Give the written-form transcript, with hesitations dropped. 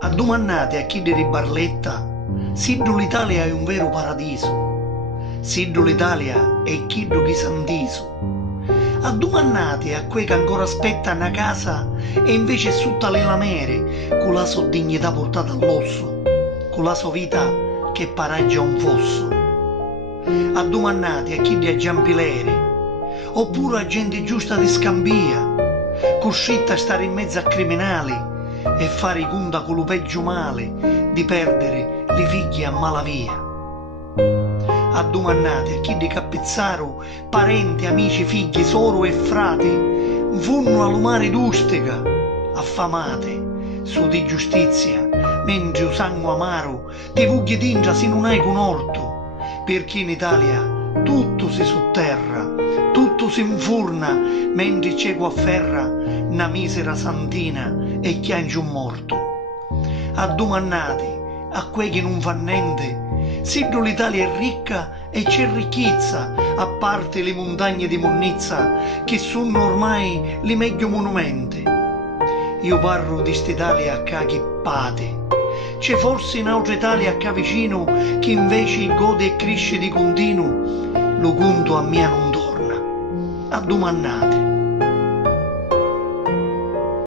Addomannate a chi di Barletta, siddu l'Italia è un vero paradiso, siddu l'Italia è chiddu chi sandiso. Addomannate a quei che ancora aspetta una casa e invece sutta le lamere, con la sua dignità portata all'osso, con la sua vita che pareggia un fosso. Addomannate a chi di Giampilere, oppure a gente giusta di Scambia, coscitta a stare in mezzo a criminali e fare i conta con lo peggio male di perdere le figlie a malavia. Addomannate a chi di Capezzaro, parenti, amici, figli, soro e frati, funno allo mare d'ustica, affamate, su di giustizia, mentre o sangue amaro ti vugli d'intra se non hai con orto, perché in Italia tutto si sotterra, tutto si infurna, mentre cieco afferra una misera santina e chiange un morto. Addomannati a quei che non fa niente, siddu l'Italia è ricca e c'è ricchezza, a parte le montagne di monnezza che sono ormai le meglio monumenti. Io parlo di st'Italia a ca che pate, c'è forse in altra Italia a ca vicino che invece gode e cresce di continuo, lo conto a mia non torna. Addomannate.